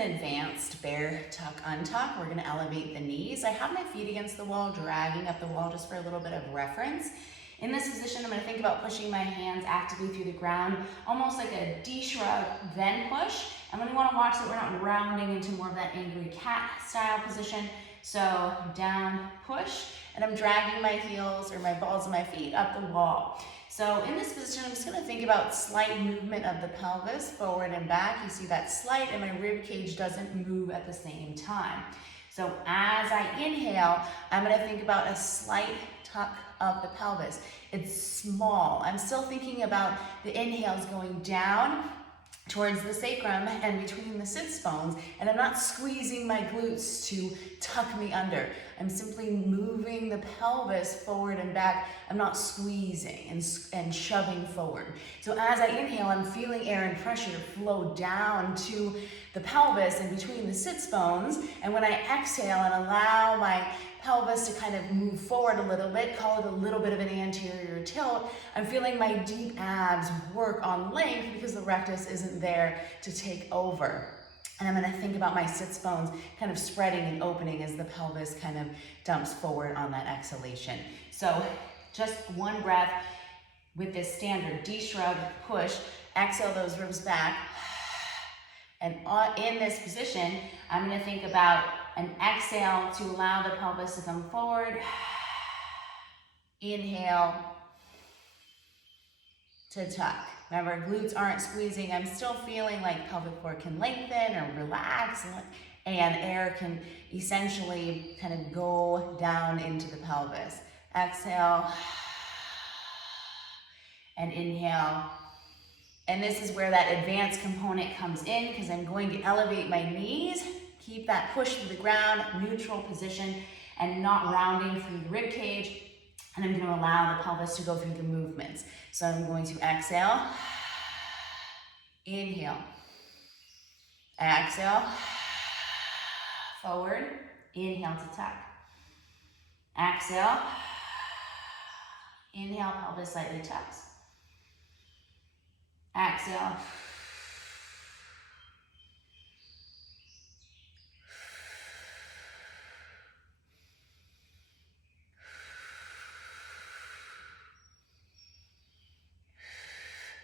an advanced bear tuck untuck. We're gonna elevate the knees. I have my feet against the wall, dragging up the wall just for a little bit of reference. In this position, I'm gonna think about pushing my hands actively through the ground, almost like a D shrug, then push. And then we wanna watch that we're not rounding into more of that angry cat style position. So down, push, and I'm dragging my heels or my balls of my feet up the wall. So in this position, I'm just gonna think about slight movement of the pelvis forward and back. You see that slight, and my rib cage doesn't move at the same time. So as I inhale, I'm gonna think about a slight tuck of the pelvis. It's small. I'm still thinking about the inhales going down towards the sacrum and between the sits bones, and I'm not squeezing my glutes to tuck me under. I'm simply moving the pelvis forward and back. I'm not squeezing and shoving forward. So as I inhale, I'm feeling air and pressure flow down to the pelvis and between the sits bones, and when I exhale and allow my pelvis to kind of move forward a little bit, call it a little bit of an anterior tilt, I'm feeling my deep abs work on length because the rectus isn't there to take over. And I'm gonna think about my sits bones kind of spreading and opening as the pelvis kind of dumps forward on that exhalation. So just one breath with this standard D shrug, push, exhale those ribs back. And in this position, I'm gonna think about an exhale to allow the pelvis to come forward. Inhale to tuck. Remember, glutes aren't squeezing. I'm still feeling like pelvic floor can lengthen or relax, and air can essentially kind of go down into the pelvis. Exhale and inhale. And this is where that advanced component comes in, because I'm going to elevate my knees, keep that push to the ground, neutral position, and not rounding through the rib cage. And I'm going to allow the pelvis to go through the movements. So I'm going to exhale, inhale, exhale, forward, inhale to tuck. Exhale, inhale, pelvis slightly tucks. Exhale.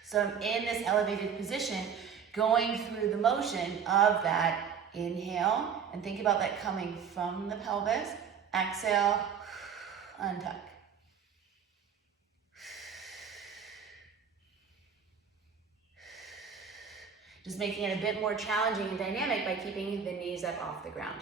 So I'm in this elevated position, going through the motion of that inhale, and think about that coming from the pelvis. Exhale, untuck. Just making it a bit more challenging and dynamic by keeping the knees up off the ground.